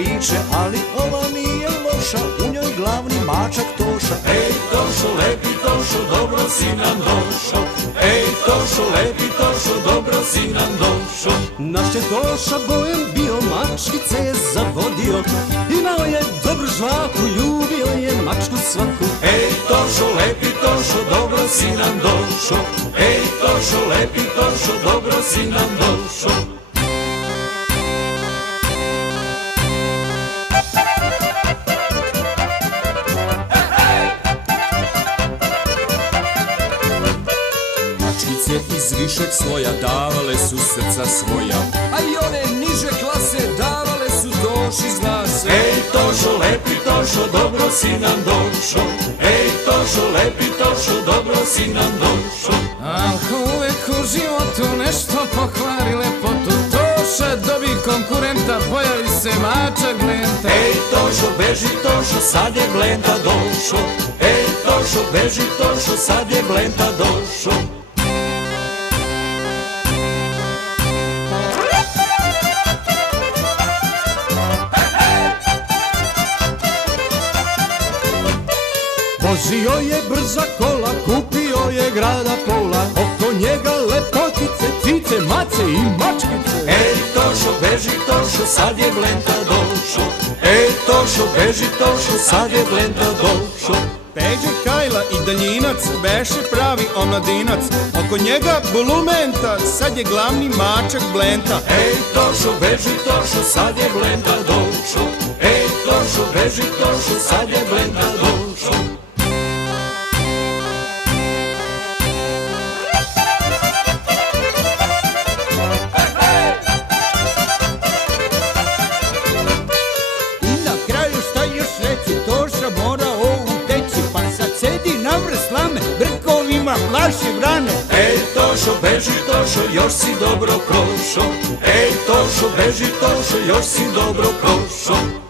priče, ali ova nije loša, u njoj glavni mačak Toša. Ej Tošo, lepi Tošo, dobro si nam došao. Ej Tošo, lepi Tošo, dobro si nam došao. Naš je Toša bojem bio, mačkice je zavodio, imao je dobru žvaku, ljubio je mačku svaku. Ej Tošo, lepi Tošo, dobro si nam došao. Ej Tošo, lepi Tošo, dobro si nam došao. Mačkice iz višeg sloja davale su srca svoja, a i one niže klase davale su Toši, zna se. Ej Tošo, lepi Tošo, dobro si nam došao. Ej Tošo, lepi Tošo, dobro si nam došao. Ako uvek u životu nešto pokvari lepotu, Toša dobi konkurenta, pojavi se mačak Glenta. Ej Tošo, beži Tošo, sad je Glenta došao. Ej Tošo, beži Tošo, sad je Glenta došao. Vozio je brza kola, kupio je grada pola, oko njega lepotice, cice, mace i mačkice. Ej Tošo, beži Tošo, sad je Glenta došao. Ej Tošo, beži Tošo, sad je Glenta došao. Peđa Kajla i Daljinac beše pravi omladinac, oko njega bulumenta, sad je glavni mačak Blenta. Ej Tošo, beži Tošo, sad je Glenta došao. Ej Tošo, beži Tošo, sad je Glenta došao. I na kraju šta još reći, Toša mora ovu teći, pa sad sedi na vrh slame, brkovima plaši vrane. Ej Tošo, beži Tošo, još si dobro prošao. Ej Tošo, beži Tošo, još si dobro prošao.